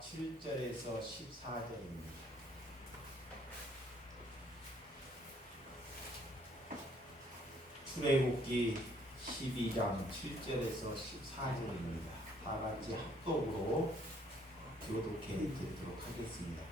7절에서 14절입니다. 출애굽기 12장 7절에서 14절입니다. 다 같이 합독으로 교독해 드리도록 하겠습니다.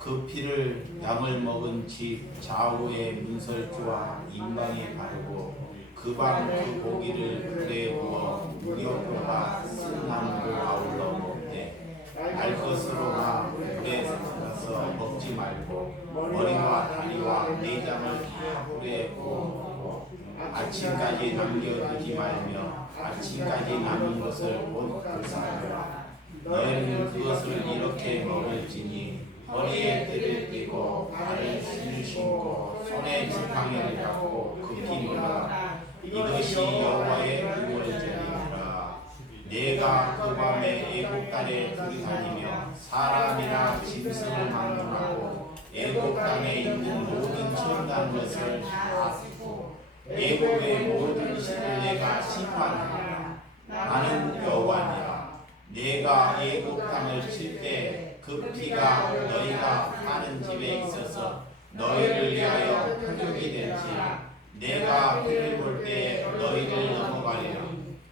그 피를 양을 먹은 집 좌우의 문설주와 임방에 바르고 그 방 그 고기를 불에 구워 무교포가 쓴 나무로 아울러 먹되 알 것으로나 불에 섞어서 먹지 말고 머리와 다리와 내장을 다 불에 구워 먹고 아침까지 남겨두지 말며 아침까지 남은 것을 못 불사하라. 너희는 그것을 이렇게 먹을지니 머리에 띠를 띠고 발에 신을 신고 손에 지팡이를 잡고 급히 먹으라. 이것이 여호와의 유월절이니라. 내가 그 밤에 애국 땅에 들이다니며 사람이나 짐승을 막론하고 애국 땅에 있는 모든 천단 것을 다 씻고 애국의 모든 신을 내가 심판하리라. 나는 여호와니라. 내가 애국 땅을 칠 때 그 피가 너희가 사는 집에 있어서 너희를 위하여 표적이 될지라. 내가 피를 볼 때 너희를 넘어가리라.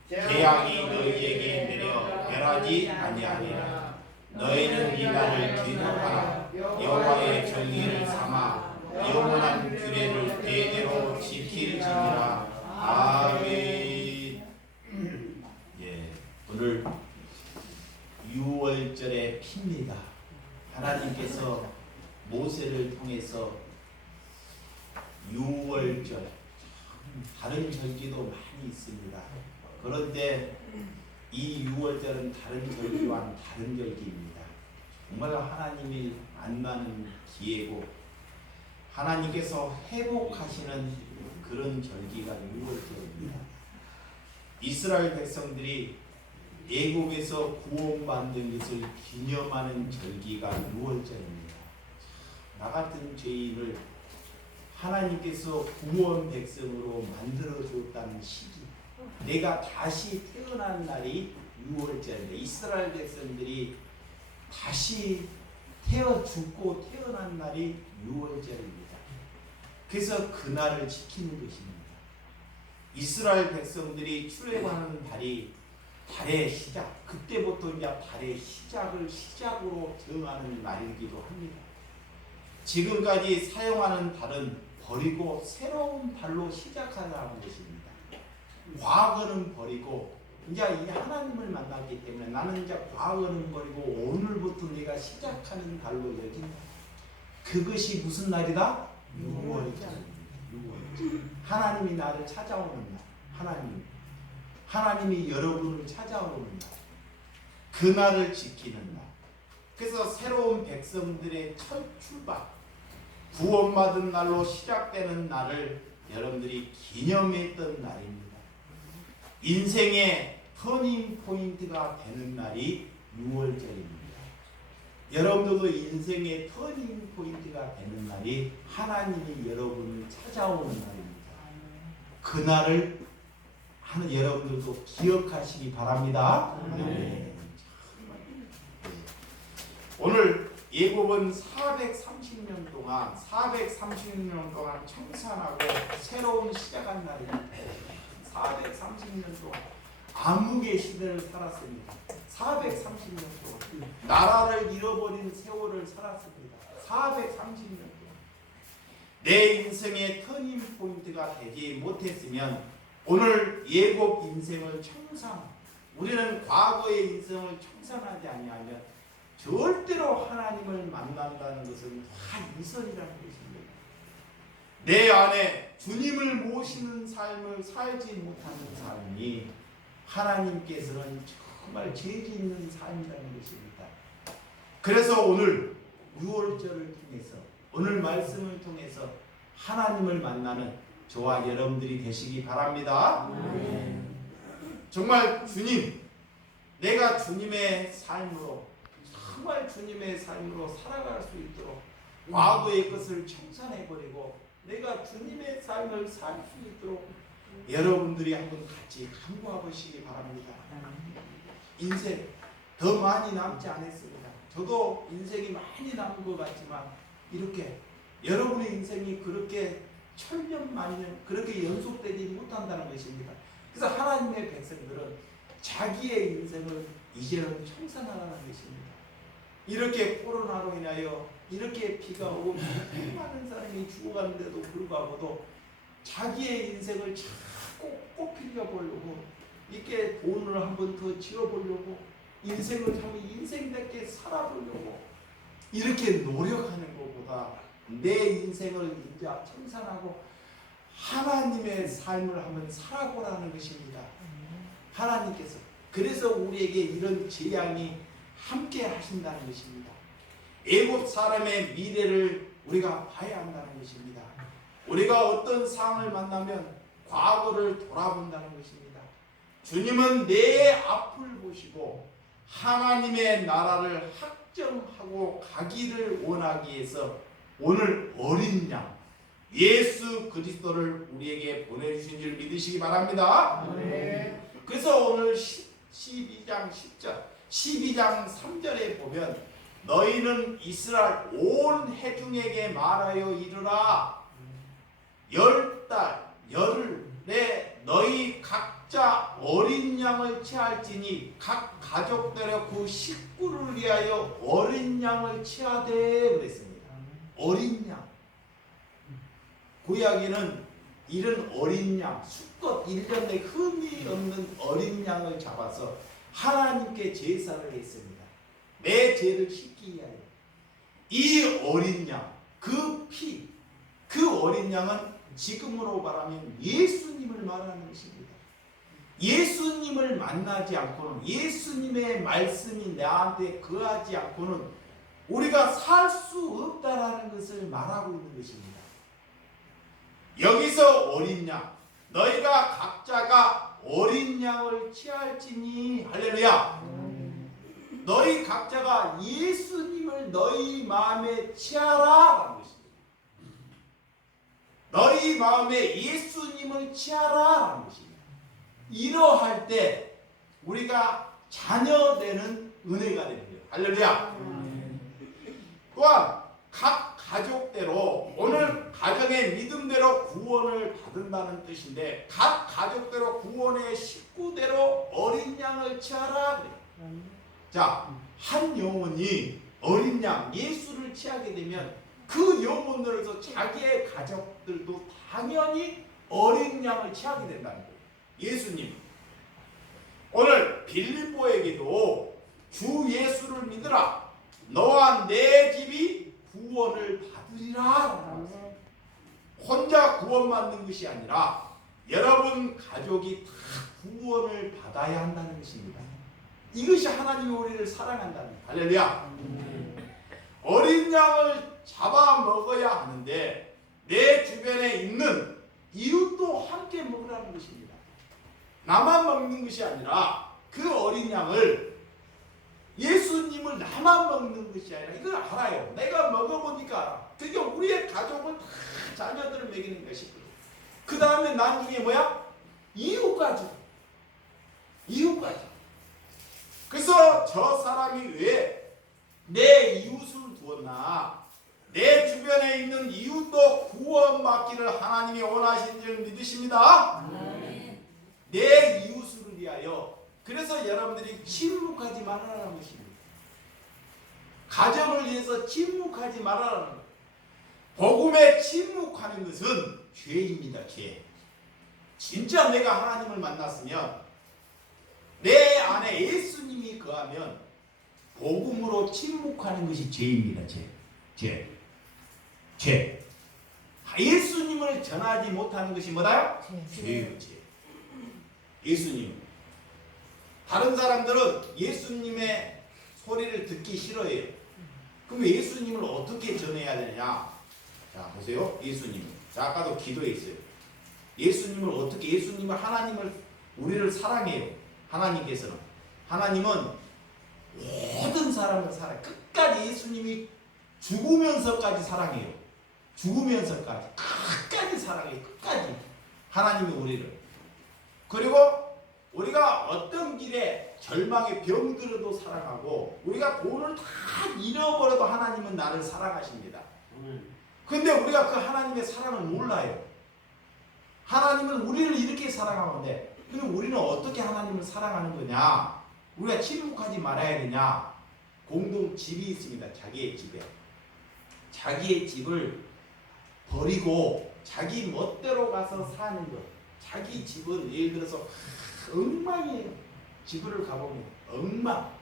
재앙이 너희에게 내려 멸하지 아니하리라. 너희는 이 날을 기념하라. 여호와의 정의를 삼아 영원한 규례를 대대로 지킬지니라. 아멘. 오늘 유월절의 피입니다. 하나님께서 모세를 통해서 유월절, 다른 절기도 많이 있습니다. 그런데 이 유월절은 다른 절기와는 다른 절기입니다. 정말 하나님이 만나는 기회고 하나님께서 회복하시는 그런 절기가 유월절입니다. 이스라엘 백성들이 애국에서 구원받는 것을 기념하는 절기가 유월절입니다. 나 같은 죄인을 하나님께서 구원 백성으로 만들어 줬다는 시기, 내가 다시 태어난 날이 유월절입니다. 이스라엘 백성들이 다시 죽고 태어난 날이 유월절입니다. 그래서 그날을 지키는 것입니다. 이스라엘 백성들이 출애굽하는 달의 시작, 그때부터 이제 달의 시작으로 정하는 날이기도 합니다. 지금까지 사용하는 달은 버리고 새로운 달로 시작하라는 것입니다. 과거는 버리고 이제 하나님을 만났기 때문에 나는 이제 과거는 버리고 오늘부터 내가 시작하는 달로 여긴다. 그것이 무슨 날이다? 유월절입니다. 하나님이 나를 찾아오는 날, 하나님이 여러분을 찾아오는 날, 그날을 지키는 날. 그래서 새로운 백성들의 첫 출발, 구원받은 날로 시작되는 날을 여러분들이 기념했던 날입니다. 인생의 터닝 포인트가 되는 날이 유월절입니다. 여러분들도 인생의 터닝 포인트가 되는 날이 하나님이 여러분을 찾아오는 날입니다. 그날을 여러분들도 기억하시기 바랍니다. 네. 오늘 예굽은 430년 동안 청산하고 새로운 시작한 날입니다. 430년 동안 암흑의 시대를 살았습니다. 430년 동안 나라를 잃어버린 세월을 살았습니다. 430년 동안 내 인생의 터닝 포인트가 되지 못했으면 오늘 예굽 인생을 우리는 과거의 인생을 청산하지 아니하면 절대로 하나님을 만난다는 것은 다 이선이라는 것입니다. 내 안에 주님을 모시는 삶을 살지 못하는 삶이 하나님께서는 정말 죄지 있는 삶이라는 것입니다. 그래서 오늘 유월절을 통해서 오늘 말씀을 통해서 하나님을 만나는 저와 여러분들이 되시기 바랍니다. 정말 내가 주님의 삶으로 정말 주님의 삶으로 살아갈 수 있도록 과거의 것을 청산해버리고 내가 주님의 삶을 살 수 있도록 여러분들이 한번 같이 간구해 보시기 바랍니다. 인생 더 많이 남지 않았습니다. 저도 인생이 많이 남은 것 같지만 이렇게 여러분의 인생이 그렇게 천년만년 그렇게 연속되지 못한다는 것입니다. 그래서 하나님의 백성들은 자기의 인생을 이제는 청산하라는 것입니다. 이렇게 코로나로 인하여 이렇게 비가 오고 많은 사람이 죽어가는데도 불구하고도 자기의 인생을 자꾸 꽃피려 보려고 이렇게 돈을 한번 더 지어보려고 인생을 참 인생답게 살아보려고 이렇게 노력하는 것보다 내 인생을 이제 청산하고 하나님의 삶을 한번 살아보라는 것입니다. 하나님께서 그래서 우리에게 이런 재앙이 함께 하신다는 것입니다. 애굽 사람의 미래를 우리가 봐야 한다는 것입니다. 우리가 어떤 상황을 만나면 과거를 돌아본다는 것입니다. 주님은 내 앞을 보시고 하나님의 나라를 확정하고 가기를 원하기 위해서 오늘 어린 양 예수 그리스도를 우리에게 보내주신 줄 믿으시기 바랍니다. 네. 그래서 오늘 12장 10절 12장 3절에 보면 너희는 이스라엘 온 회중에게 말하여 이르라 열흘에 너희 각자 어린 양을 취할지니 각 가족대로 그 식구를 위하여 어린 양을 취하되 그랬습니다. 어린 양 구약에는 이런 어린 양 수컷 1년 내 흠이 없는 어린 양을 잡아서 하나님께 제사를 했습니다. 내 죄를 씻기 위하여. 이 어린 양, 그 피, 그 어린 양은 지금으로 말하면 예수님을 말하는 것입니다. 예수님을 만나지 않고는 예수님의 말씀이 나한테 거하지 않고는 우리가 살 수 없다라는 것을 말하고 있는 것입니다. 여기서 어린 양, 너희가 각자가 어린 양을 취할지니 할렐루야. 너희 각자가 예수님을 너희 마음에 취하라라는 것입니다. 너희 마음에 예수님을 취하라라는 것입니다. 이러할 때 우리가 자녀되는 은혜가 됩니다. 할렐루야. 또한 각 가족대로 오늘 가정의 믿음대로 구원을 받는다는 뜻인데 각 가족대로 구원의 식구대로 어린 양을 취하라 그래요. 자, 한 영혼이 어린 양 예수를 취하게 되면 그 영혼들에서 자기의 가족들도 당연히 어린 양을 취하게 된다는 거예요. 예수님 오늘 빌립보에게도 주 예수를 믿으라 너와 내 집이 구원을 받으리라. 혼자 구원받는 것이 아니라 여러분 가족이 다 구원을 받아야 한다는 것입니다. 이것이 하나님이 우리를 사랑한다는 거예요. 할렐루야. 어린 양을 잡아먹어야 하는데 내 주변에 있는 이웃도 함께 먹으라는 것입니다. 나만 먹는 것이 아니라 그 어린 양을 예수님을 나만 먹는 것이 아니라 이걸 알아요. 내가 먹어보니까 알아. 그게 우리의 가족을 다 자녀들을 먹이는 것이 그 다음에 나중에 뭐야? 이웃까지. 그래서 저 사람이 왜 내 이웃을 두었나? 내 주변에 있는 이웃도 구원받기를 하나님이 원하신 줄 믿으십니다. 내 이웃을 위하여. 그래서 여러분들이 침묵하지 말아라는 것입니다. 가정을 위해서 침묵하지 말아라는 것. 복음에 침묵하는 것은 죄입니다. 죄. 진짜 내가 하나님을 만났으면 내 안에 예수님이 거하면 복음으로 침묵하는 것이 죄입니다. 죄. 예수님을 전하지 못하는 것이 뭐다? 죄예요. 죄. 예수님. 다른 사람들은 예수님의 소리를 듣기 싫어해요. 그럼 예수님을 어떻게 전해야 되냐? 자, 보세요. 예수님. 자, 아까도 기도했어요. 예수님을 어떻게, 예수님을, 하나님을, 우리를 사랑해요. 하나님께서는. 하나님은 모든 사람을 사랑해요. 끝까지 예수님이 죽으면서까지 사랑해요. 죽으면서까지. 끝까지 사랑해요. 끝까지. 하나님이 우리를. 그리고 우리가 어떤 길에 절망에 병들어도 사랑하고 우리가 돈을 다 잃어버려도 하나님은 나를 사랑하십니다. 근데 우리가 그 하나님의 사랑을 몰라요. 하나님은 우리를 이렇게 사랑하는데 그럼 우리는 어떻게 하나님을 사랑하는 거냐? 우리가 침묵하지 말아야 되냐? 공동 집이 있습니다. 자기의 집에. 자기의 집을 버리고 자기 멋대로 가서 사는 것. 자기 집은 예를 들어서 엉망이에요. 집을 가보면 엉망.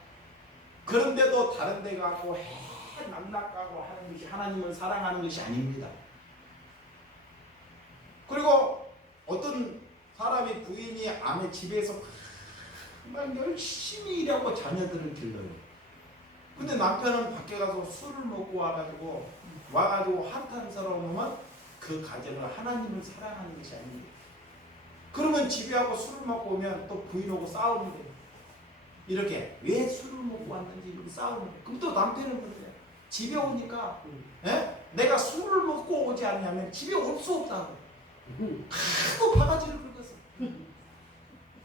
그런데도 다른 데 가고 낙낙하고 하는 것이 하나님을 사랑하는 것이 아닙니다. 그리고 어떤 사람이 부인이 아내 집에서 정말 열심히 일하고 자녀들을 길러요. 근데 남편은 밖에 가서 술을 먹고 와가지고 한탄 스러우면 그 가정을 하나님을 사랑하는 것이 아닙니다. 그러면 집에 하고 술을 먹고 오면 또 부인하고 싸우는 거예요. 이렇게 왜 술을 먹고 왔는지 이렇게 싸우는 거예요. 그럼 또 남편은 그러세요. 집에 오니까 내가 술을 먹고 오지 않냐면 집에 올 수 없다고. 하도 바가지를 긁어서.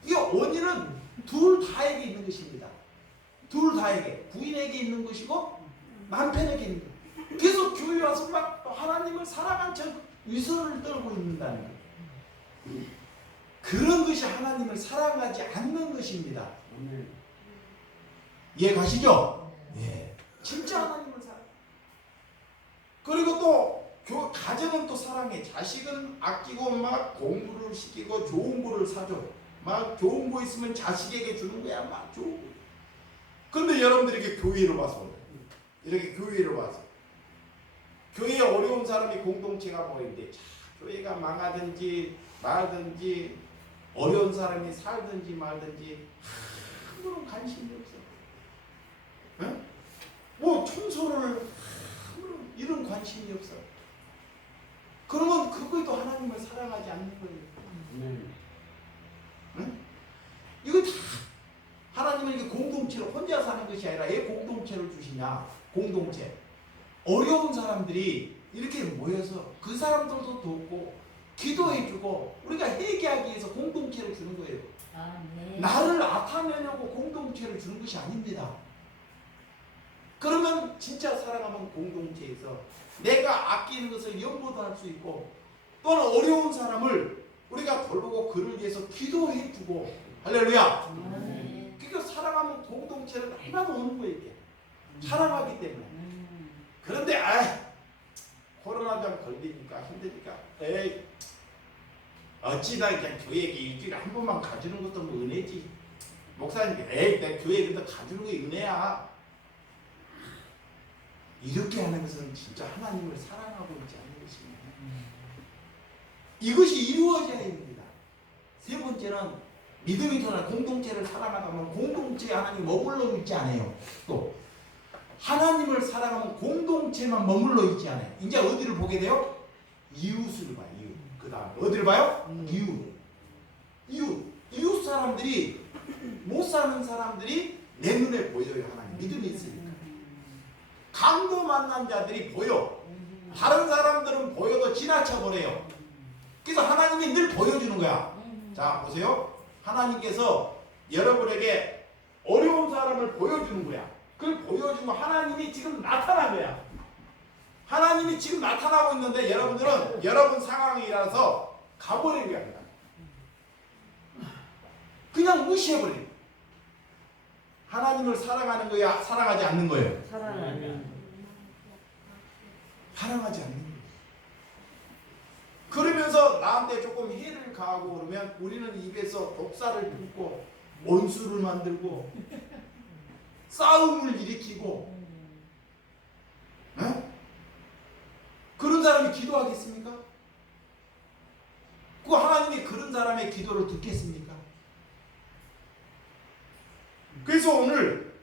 이게 원인은 둘 다에게 있는 것입니다. 둘 다에게. 부인에게 있는 것이고 남편에게 있는 것. 그래서 교회 와서 막 하나님을 사랑한 척 위선을 떨고 있는다는 거예요. 그런 것이 하나님을 사랑하지 않는 것입니다. 이해 가시죠? 예. 진짜 하나님을 사랑. 그리고 또 가정은 또 사랑해. 자식은 아끼고 막 공부를 시키고 좋은 거를 사줘. 막 좋은 거 있으면 자식에게 주는 거야. 막 좋은 거. 그런데 여러분들이 이렇게 교회로 와서 이렇게 교회로 와서 교회에 어려운 사람이 공동체가 보이는데 교회가 망하든지 말든지 어려운 사람이 살든지 말든지 아무런 관심이 없어. 응? 뭐 청소를 이런 관심이 없어. 그러면 그것도 하나님을 사랑하지 않는 거예요. 응? 이거 다 하나님은 이게 공동체로 혼자 사는 것이 아니라 왜 공동체를 주시냐? 공동체. 어려운 사람들이 이렇게 모여서 그 사람들도 돕고 기도해주고 우리가 회개하기 위해서 공동체를 주는 거예요. 나를 나타내려고 공동체를 주는 것이 아닙니다. 그러면 진짜 사랑하면 공동체에서 내가 아끼는 것을 연보도 할 수 있고 또는 어려운 사람을 우리가 돌보고 그를 위해서 기도해주고 할렐루야. 그러니까 사랑하면 공동체를 얼마나 오는 거예요. 이게 사랑하기 때문에. 그런데 코로나병 걸리니까 힘드니까 에이 어찌다 그냥 교회에 일주일에 한 번만 가주는 것도 뭐 은혜지. 목사님 에이 내 교회에 근데 가주는 게 은혜야. 이렇게 하는 것은 진짜 하나님을 사랑하고 있지 않는 것입니다. 이것이 이루어져야 됩니다. 세 번째는 믿음이 전한 공동체를 사랑하다 보면 공동체에 하나님이 머물러 있지 않아요. 또 하나님을 사랑하면 공동체만 머물러 있지 않아요. 이제 어디를 보게 돼요? 이웃을 봐요. 이웃. 그 다음 어디를 봐요? 이웃 사람들이 못 사는 사람들이 내 눈에 보여요. 하나님 믿음이 있으니까. 강도 만난 자들이 보여. 다른 사람들은 보여도 지나쳐 버려요. 그래서 하나님이 늘 보여주는 거야. 자 보세요. 하나님께서 여러분에게 어려운 사람을 보여주는 거야. 그걸 보여주면 하나님이 지금 나타난 거야. 하나님이 지금 나타나고 있는데 여러분들은 여러분 상황이라서 가버린 거야. 그냥 무시해버려. 하나님을 사랑하는 거야? 사랑하지 않는 거예요? 사랑하지 않는 거예요. 그러면서 나한테 조금 해를 가하고 그러면 우리는 입에서 독사를 뿜고 원수를 만들고 싸움을 일으키고 그런 사람이 기도하겠습니까? 그 하나님이 그런 사람의 기도를 듣겠습니까? 그래서 오늘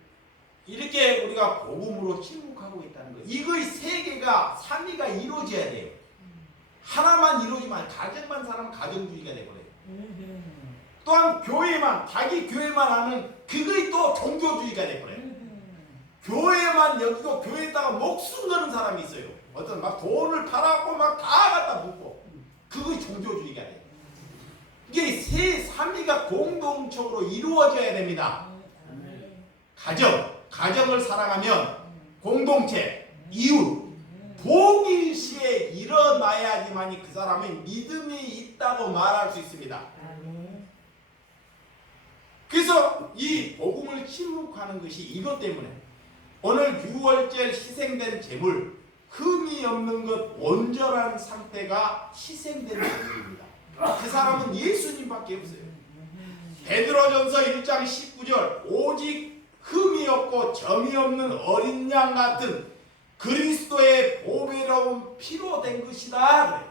이렇게 우리가 복음으로 침묵하고 있다는 거예요. 이거의 세계가 삼위가 이루어져야 돼요. 하나만 이루어지면 가정만 사람 가정주의가 되버려요. 또한 교회만 자기 교회만 하면 그거의 또 종교주의가 되버려요. 교회만 여기고 교회에다가 목숨 거는 사람이 있어요. 어떤 막 돈을 팔아갖고 막 다 갖다 붓고 그거의 종교주의가 돼요. 이게 세 삼위가 공동적으로 이루어져야 됩니다. 가정을 사랑하면 공동체, 이웃, 동일시에 일어나야지만이 그 사람은 믿음이 있다고 말할 수 있습니다. 그래서 이 복음을 침묵하는 것이 이것 때문에 오늘 유월절 희생된 제물, 흠이 없는 것 온전한 상태가 희생된 제물입니다. 그 사람은 예수님밖에 없어요. 베드로전서 1장 19절 오직 흠이 없고 점이 없는 어린 양 같은 그리스도의 보배로운 피로 된 것이다.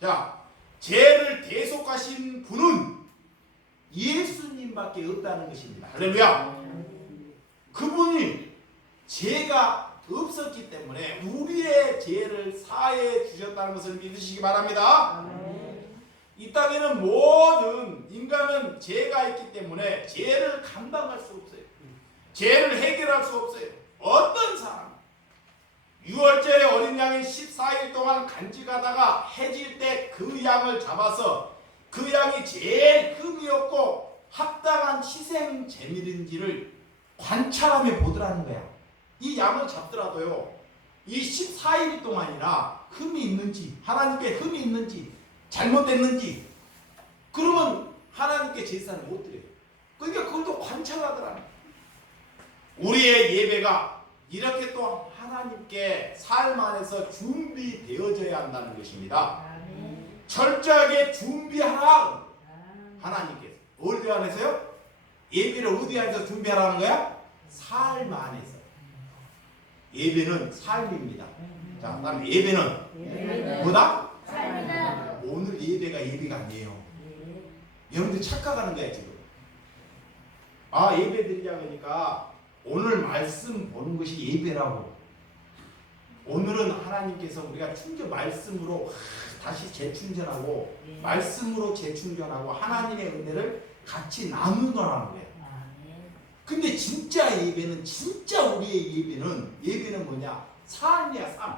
자, 죄를 대속하신 분은 예수님밖에 없다는 것입니다. 할렐루야. 그분이 죄가 없었기 때문에 우리의 죄를 사해 주셨다는 것을 믿으시기 바랍니다. 이 땅에는 모든 인간은 죄가 있기 때문에 죄를 감당할 수 없어요. 죄를 해결할 수 없어요. 어떤 사람 유월절에 어린 양이 14일 동안 간직하다가 해질 때 그 양을 잡아서 그 양이 제일 흠이 없고 합당한 희생 제물인지를 관찰하며 보더라는 거야. 이 양을 잡더라도요, 이 14일 동안이나 흠이 있는지, 하나님께 흠이 있는지, 잘못됐는지, 그러면 하나님께 제사를 못 드려요. 그러니까 그걸 또 관찰하더라. 우리의 예배가 이렇게 또 하나님께 삶 안에서 준비되어져야 한다는 것입니다. 철저하게 준비하라. 하나님께서 어디 안에서요? 예배를 어디 안에서 준비하라는 거야? 삶 안에서. 예배는 삶입니다. 자, 그다음 예배는 뭐다? 삶이다. 오늘 예배가 아니에요. 여러분들 착각하는 거야 지금. 아, 예배 드리려고 하니까 오늘 말씀 보는 것이 예배라고. 오늘은 하나님께서 우리가 말씀으로 다시 재충전하고 말씀으로 재충전하고 하나님의 은혜를 같이 나누더라는 거예요. 근데 진짜 예배는, 진짜 우리의 예배는 뭐냐? 삶이야, 삶.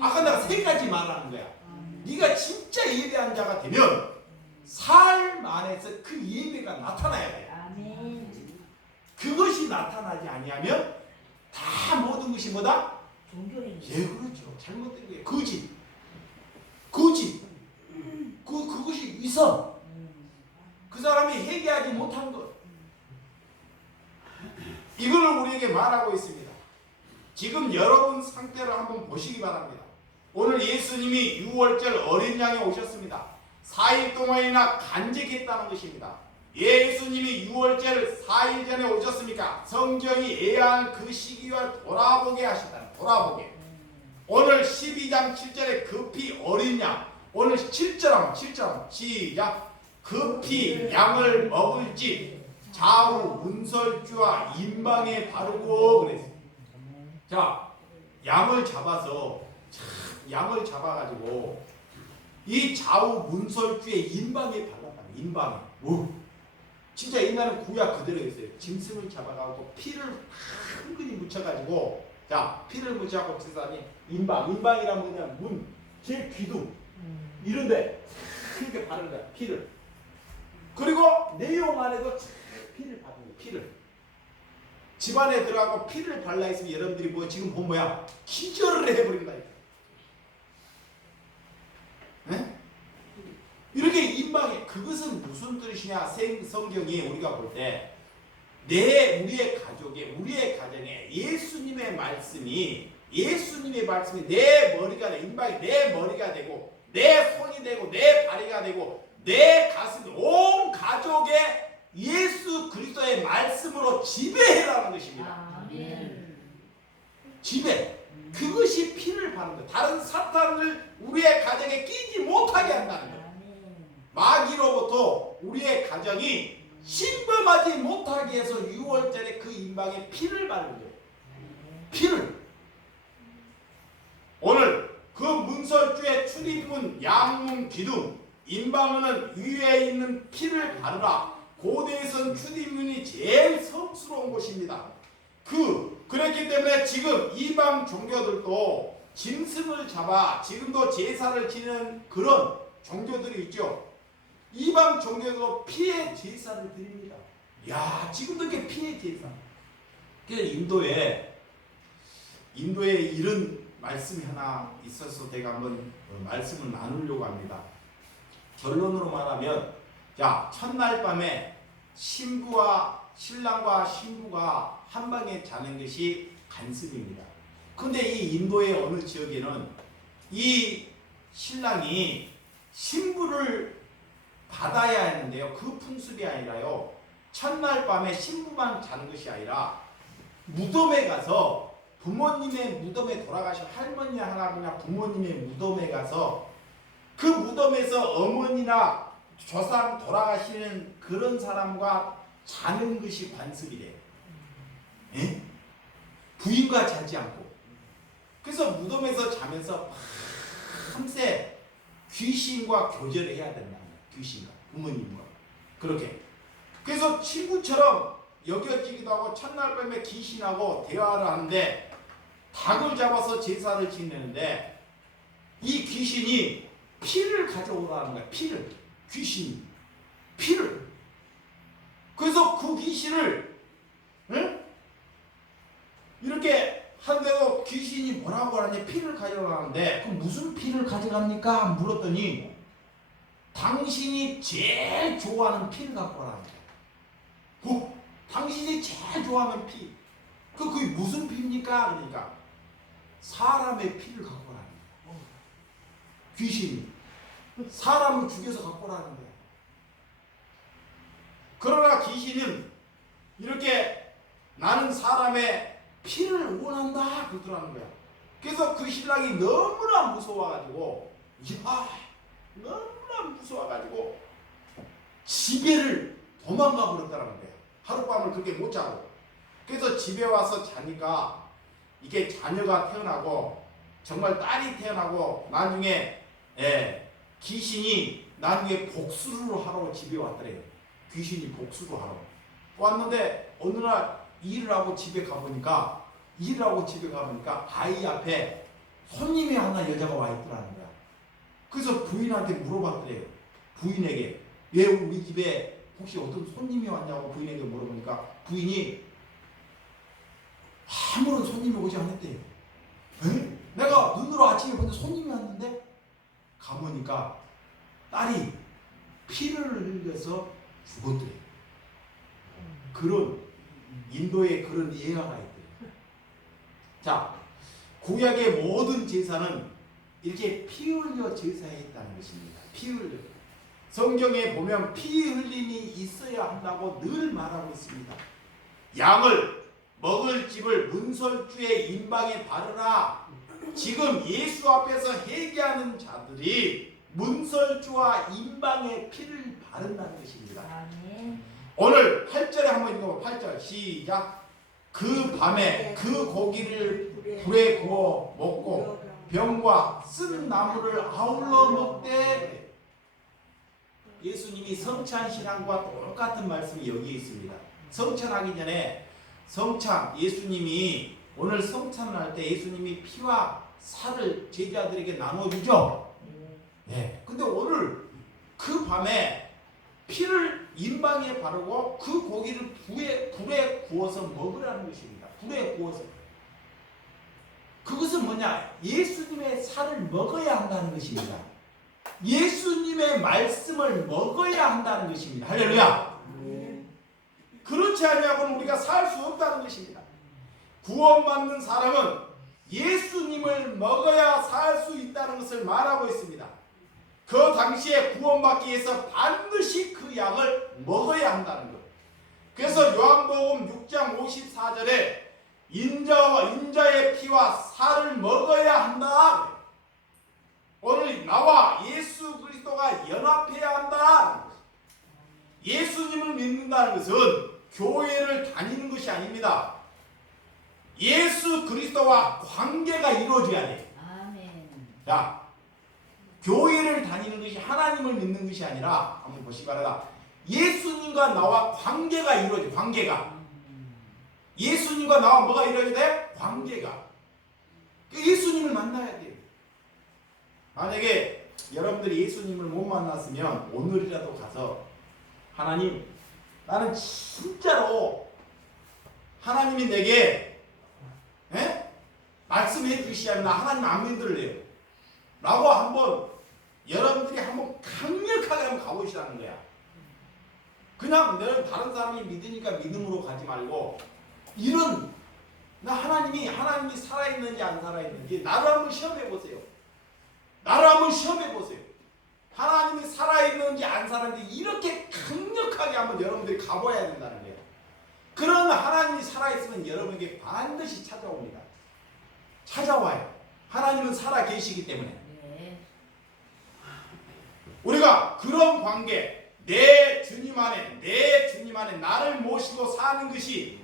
아까 내가 3가지 말하는 거야. 네가 진짜 예배한 자가 되면 삶 안에서 그 예배가 나타나야 돼. 그것이 나타나지 아니하면 다 모든 것이 뭐다? 예, 그렇죠. 잘못된 거예요. 거짓. 그것이 위선. 그 사람이 회개하지 못한 것. 이걸 우리에게 말하고 있습니다. 지금 여러분 상태를 한번 보시기 바랍니다. 오늘 예수님이 유월절 어린 양에 오셨습니다. 4일 동안이나 간직했다는 것입니다. 예수님이 유월절 4일 전에 오셨습니까? 성경이 예언한 그 시기와 돌아보게 하신다. 돌아보게. 오늘 12장 7절에 급히 어린 양. 오늘 7절 시작. 급히 양을 먹을지 좌우 문설주와 임방에 바르고 그랬어요. 자, 양을 잡아가지고 이 좌우 문설주에 임방에 발랐다. 임방에. 진짜 옛날에 구약 그대로 있어요. 짐승을 잡아가지고 피를 한근히 묻혀가지고, 자, 피를 묻혀갖고 제사장이 임방이란 뭐냐, 문, 제 귀둥 이런데 이렇게 바르는 거야. 피를. 그리고 내용 안에도 피를 바르는 거야. 피를. 집안에 들어가고 피를 발라 있으면 여러분들이 뭐 지금 보면 뭐야? 기절을 해버린다. 네? 이렇게 임방에, 그것은 무슨 뜻이냐? 성경이 우리가 볼 때 우리의 가정에 예수님의 말씀이 내 머리가 돼, 임방이 내 머리가 되고 내 손이 되고 내 발이가 되고 내 가슴이 온 가족의 예수 그리스도의 말씀으로 지배해라는 것입니다. 지배. 그것이 피를 바르는 거예요. 다른 사탄을 우리의 가정에 끼지 못하게 한다는 거예요. 마귀로부터 우리의 가정이 신범하지 못하게 해서 유월절에 그 임방에 피를 바르는 거예요. 피를. 오늘 그 문설주의 출입문, 양문, 기둥, 임방은 위에 있는 피를 바르라. 고대에선 출입문이 제일 성스러운 곳입니다. 그랬기 때문에 지금 이방 종교들도 짐승을 잡아 지금도 제사를 지내는 그런 종교들이 있죠. 이방 종교도 피의 제사를 드립니다. 야, 지금도 이게 피해 제사. 그래서 인도에 이런 말씀이 하나 있어서 제가 한번 말씀을 나누려고 합니다. 결론으로 말하면, 자, 첫날 밤에 신랑과 신부가 한 방에 자는 것이 관습입니다. 근데 이 인도의 어느 지역에는 이 신랑이 신부를 받아야 하는데요, 그 풍습이 아니라요, 첫날 밤에 신부만 자는 것이 아니라 무덤에 가서 부모님의 무덤에 돌아가신 할머니나 할아버지나 부모님의 무덤에 가서 그 무덤에서 어머니나 조상 돌아가시는 그런 사람과 자는 것이 관습이래요. 에? 부인과 자지 않고. 그래서 무덤에서 자면서 밤새 귀신과 교제를 해야 된다. 귀신과 부모님과 그렇게. 그래서 친구처럼 여겨지기도 하고 첫날 밤에 귀신하고 대화를 하는데 닭을 잡아서 제사를 지내는데 이 귀신이 피를 가져오라는 거야. 귀신이 피를. 그래서 그 귀신을 이렇게 한데도 귀신이 뭐라고 하냐, 피를 가져가는데 그럼 무슨 피를 가져갑니까? 물었더니 당신이 제일 좋아하는 피를 갖고 오라는 거야. 당신이 제일 좋아하는 피. 그게 무슨 피입니까? 그러니까 사람의 피를 갖고 오라는 거야. 귀신이 사람을 죽여서 갖고 오라는 거야. 그러나 귀신은 이렇게 나는 사람의 피를 원한다 그러더라는 거야. 그래서 그 신랑이 너무나 무서워가지고, 너무나 무서워가지고 집에를 도망가 버렸다는 거야. 하룻밤을 그렇게 못 자고. 그래서 집에 와서 자니까 이게 자녀가 태어나고 정말 딸이 태어나고 나중에 귀신이 나중에 복수를 하러 집에 왔더래요. 귀신이 복수를 하러 왔는데 어느 날 일을 하고 집에 가보니까 아이 앞에 손님이 하나 여자가 와 있더라는 거야. 그래서 부인한테 물어봤더래요. 부인에게 왜 우리 집에 혹시 어떤 손님이 왔냐고 부인에게 물어보니까 부인이 아무런 손님이 오지 않았대요. 내가 눈으로 아침에 보는데 손님이 왔는데 가보니까 딸이 피를 흘려서 죽었대요. 그런 인도에 그런 예화가 있대요. 자, 구약의 모든 제사는 이렇게 피 흘려 제사했다는 것입니다. 피 흘려. 성경에 보면 피 흘림이 있어야 한다고 늘 말하고 있습니다. 양을 먹을 집을 문설주의 임방에 바르라. 지금 예수 앞에서 회개하는 자들이 문설주와 임방의 피를 바른다는 것입니다. 오늘 8절에 한번 읽어봐. 8절 시작. 그 밤에 그 고기를 불에 구워 먹고 병과 쓴 나무를 아울러 먹되. 예수님이 성찬신앙과 똑같은 말씀이 여기에 있습니다. 성찬하기 전에 예수님이 오늘 성찬을 할 때 예수님이 피와 살을 제자들에게 나눠주죠. 네. 근데 오늘 그 밤에 피를 임방에 바르고 그 고기를 불에 구워서 먹으라는 것입니다. 불에 구워서. 그것은 뭐냐? 예수님의 살을 먹어야 한다는 것입니다. 예수님의 말씀을 먹어야 한다는 것입니다. 할렐루야. 그렇지 않냐고는 우리가 살 수 없다는 것입니다. 구원받는 사람은 예수님을 먹어야 살 수 있다는 것을 말하고 있습니다. 그 당시에 구원받기 위해서 반드시 그 약을 먹어야 한다는 것. 그래서 요한복음 6장 54절에 인자의 피와 살을 먹어야 한다. 오늘 나와 예수 그리스도가 연합해야 한다. 예수님을 믿는다는 것은 교회를 다니는 것이 아닙니다. 예수 그리스도와 관계가 이루어져야 돼. 아멘. 자, 교회를 다니는 것이 하나님을 믿는 것이 아니라 한번 보시기 바랍니다. 예수님과 나와 관계가 이루어져. 관계가. 예수님과 나와 뭐가 이루어져야 돼? 관계가. 예수님을 만나야 돼요. 만약에 여러분들이 예수님을 못 만났으면 오늘이라도 가서 하나님, 나는 진짜로 하나님이 내게 말씀해 주시면 나 하나님 안 믿을래요 라고 한번 여러분들이 한번 강력하게 한번 가보시라는 거야. 그냥 너는 다른 사람이 믿으니까 믿음으로 가지 말고 이런 나 하나님이 살아있는지 안 살아있는지 나를 한번 시험해 보세요. 나를 한번 시험해 보세요. 하나님이 살아있는지 안 살아있는지 이렇게 강력하게 한번 여러분들이 가봐야 된다는 거예요. 그런 하나님이 살아있으면 여러분에게 반드시 찾아옵니다. 찾아와요. 하나님은 살아계시기 때문에. 우리가 그런 관계, 내 주님 안에 나를 모시고 사는 것이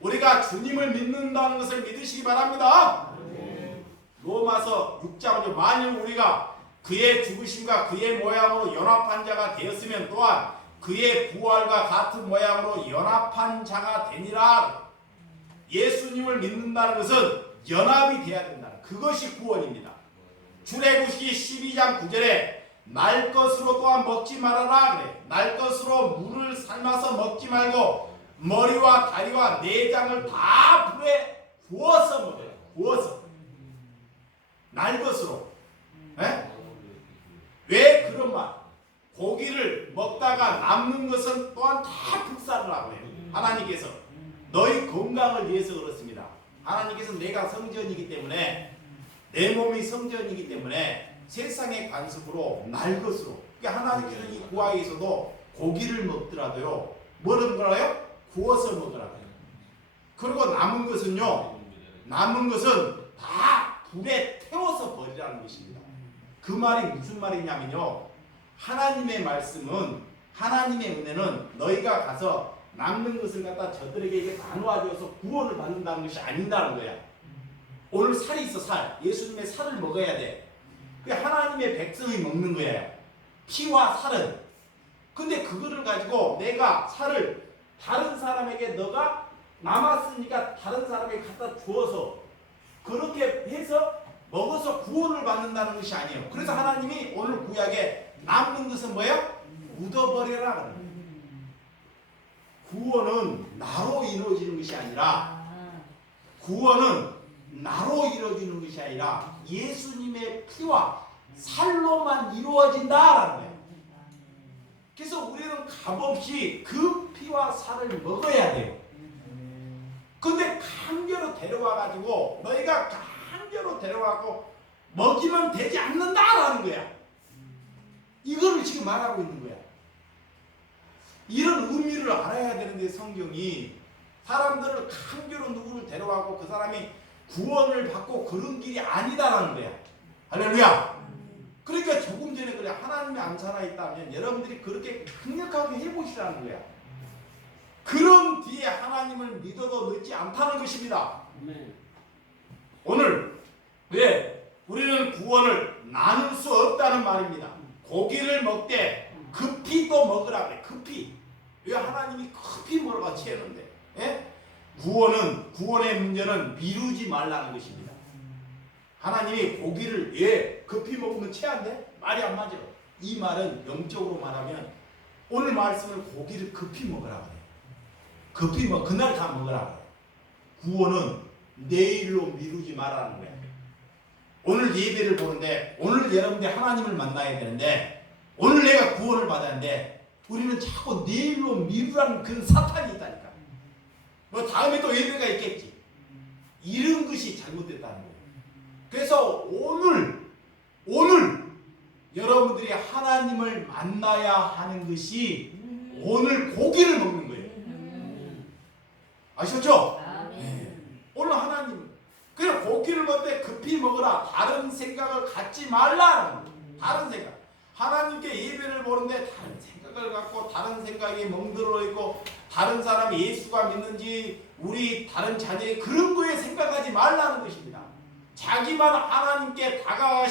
우리가 주님을 믿는다는 것을 믿으시기 바랍니다. 로마서 6장으로 만일 우리가 그의 죽으심과 그의 모양으로 연합한 자가 되었으면 또한 그의 부활과 같은 모양으로 연합한 자가 되니라. 예수님을 믿는다는 것은 연합이 되어야 된다. 그것이 구원입니다. 출애굽기 12장 9절에 날 것으로 또한 먹지 말아라 그래. 날 것으로 물을 삶아서 먹지 말고 머리와 다리와 내장을 다 불에 구워서 먹어요. 구워서. 날 것으로. 왜 그런 말? 고기를 먹다가 남는 것은 또한 다 불사를 하고 해요. 하나님께서 너희 건강을 위해서 그렇습니다. 하나님께서 내가 성전이기 때문에 내 몸이 성전이기 때문에 세상의 관습으로 날 것으로. 그러니까 하나님께서 이 구하에서도 고기를 먹더라도요. 뭐를 먹어요? 구워서 먹으라고요. 그리고 남은 것은요. 남은 것은 다 불에 태워서 버리라는 것입니다. 그 말이 무슨 말이냐면요. 하나님의 말씀은 하나님의 은혜는 너희가 가서 남는 것을 갖다 저들에게 이게 나누어줘서 구원을 받는다는 것이 아닌다는 거야. 오늘 살이 있어 살. 예수님의 살을 먹어야 돼. 그게 하나님의 백성이 먹는 거예요. 피와 살은. 근데 그거를 가지고 내가 살을 다른 사람에게 너가 남았으니까 다른 사람에게 갖다 주어서 그렇게 해서 먹어서 구원을 받는다는 것이 아니에요. 그래서 하나님이 오늘 구약에 남는 것은 뭐예요? 묻어버려라. 구원은 나로 이루어지는 것이 아니라 구원은 나로 이루어지는 것이 아니라 예수님의 피와 살로만 이루어진다라는 거예요. 그래서 우리는 값없이 그 피와 살을 먹어야 돼요. 근데 강제로 데려와가지고 너희가 강제로 데려와고 먹이면 되지 않는다라는 거야. 이거를 지금 말하고 있는 거야. 이런 의미를 알아야 되는데 성경이 사람들을 강제로 누구를 데려와고 그 사람이 구원을 받고 그런 길이 아니다라는 거야. 할렐루야. 그러니까 조금 전에 그래 하나님이 안 살아있다면 여러분들이 그렇게 강력하게 해보시라는 거야. 그런 뒤에 하나님을 믿어도 늦지 않다는 것입니다. 오늘 왜 우리는 구원을 나눌 수 없다는 말입니다. 고기를 먹되 급히 또 먹으라 그래. 급히. 왜 하나님이 급히 뭐라고 채우는데? 구원의 문제는 미루지 말라는 것입니다. 하나님이 고기를 왜 급히 먹으면 체한데? 말이 안 맞아요. 이 말은 영적으로 말하면 오늘 말씀을 고기를 급히 먹으라 그래. 급히 그날 다 먹으라 그래. 구원은 내일로 미루지 말라는 거야. 오늘 예배를 보는데 오늘 여러분들이 하나님을 만나야 되는데 오늘 내가 구원을 받았는데 우리는 자꾸 내일로 미루라는 그런 사탄이 있다니까. 뭐 다음에 또 예배가 있겠지. 이런 것이 잘못됐다는 거예요. 그래서 오늘 여러분들이 하나님을 만나야 하는 것이 오늘 고기를 먹는 거예요. 아셨죠? 네. 오늘 하나님 그냥 고기를 먹을 때 급히 먹으라. 다른 생각을 갖지 말라. 다른 생각. 하나님께 예배를 보는데 다른 생각을 갖고 다른 생각이 멍들어 있고 다른 사람이 예수가 믿는지 우리 다른 자녀의 그런 거에 생각하지 말라는 것입니다. 자기만 하나님께 다가가시